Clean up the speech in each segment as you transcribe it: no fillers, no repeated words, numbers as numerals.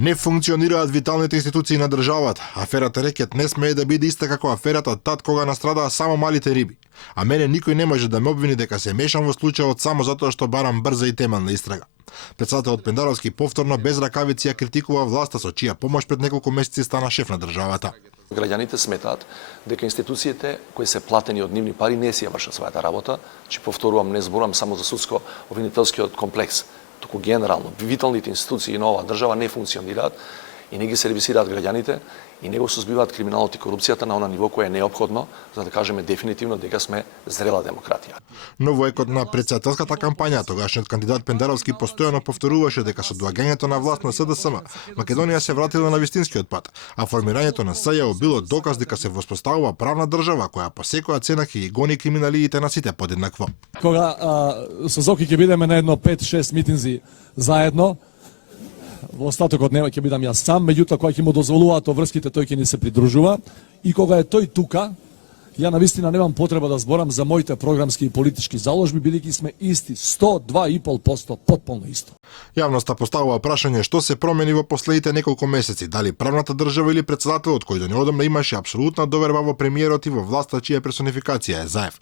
Не функционираат виталните институции на државата. Аферата Рекет не смее да биде иста како аферата Тат кога настрадаа само малите риби. А мене никој не може да ме обвини дека се мешам во случајот само затоа што барам брза и темелна истрага. Председателот Пендаровски повторно без ракавици ја критикува власта со чија помош пред неколку месеци стана шеф на државата. Граѓаните сметаат дека институциите кои се платени од нивни пари не си ја вршат својата работа, че повторувам, не зборувам само за судско-обвинителскиот комплекс, туку генерално виталните институции на оваа држава не функционираат и не ги сервисираат граѓаните и не го сузбиваат криминалот и корупцијата на она ниво кое е неопходно за да кажеме дефинитивно дека сме зрела демократија. Но во екот на претседателската кампања тогашниот кандидат Пендаровски постојано повторуваше дека со доаѓањето на власт на СДСМ Македонија се вратила на вистинскиот пат, а формирањето на СЈО било доказ дека се воспоставува правна држава која по секоја цена ќе ги гони криминалиите на сите подеднакво. Кога со Зоки ќе бидеме на едно 5-6 митинзи заедно, во остатокот нема ќе бидам јас сам, меѓутоа кога ќе му дозволуваат врските, тој ќе ни се придружува и кога е тој тука, ја навистина немам потреба да зборам за моите програмски и политички заложби, бидејќи сме исти 102,5% потполно исто. Јавноста поставува прашање што се промени во последните неколку месеци, дали правната држава или председателот кој до неодамна имаше апсолутна доверба во премиерот и во власта чија персонификација е Заев.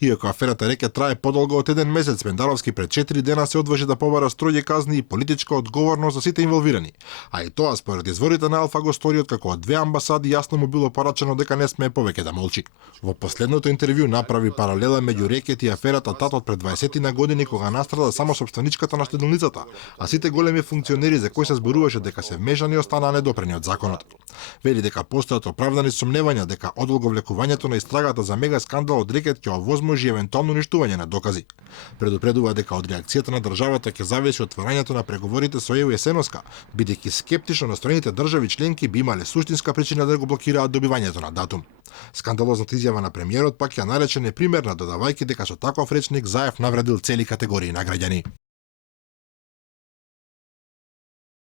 Иако аферата Рекет трае подолго од 1 месец, Пендаровски пред 4 дена се одважи да побара строги казни и политичка одговорност за сите инволвирани. А и тоа според изворите на Алфа го сториот како од 2 амбасади јасно му било порачено дека не смее повеќе да молчи. Во последното интервју направи паралела меѓу Рекет и аферата Татот пред 20 на години кога настрада само собственичката на штедилницата, а сите големи функционери за кои се зборуваше дека се вмешани останаа недопрени од законот. Вели дека постојат оправдани сомневања дека одолговлекувањето на истрагата за мега скандал од Рекет ќе овозможи евентуално уништување на докази. Предупредува дека од реакцијата на државата ќе зависи отворањето на преговорите со ЕУ есеноска, бидејќи скептично настроените држави членки би имале суштинска причина да го блокираат добивањето на датум. Скандалозната изјава на премиерот пак ја нарече непримерна, додавајќи дека со таков речник Заев навредил цели категории на граѓани.